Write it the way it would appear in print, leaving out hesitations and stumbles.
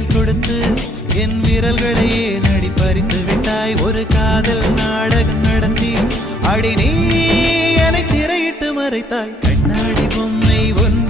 கைகளில் கொடுத்து என் விரல்களையே நடி பறித்து விட்டாய். ஒரு காதல் நாடகம் நடத்தி அடி நீ என்னை திரையிட்டு மறைத்தாய். கண்ணாடி பொம்மை ஒன்று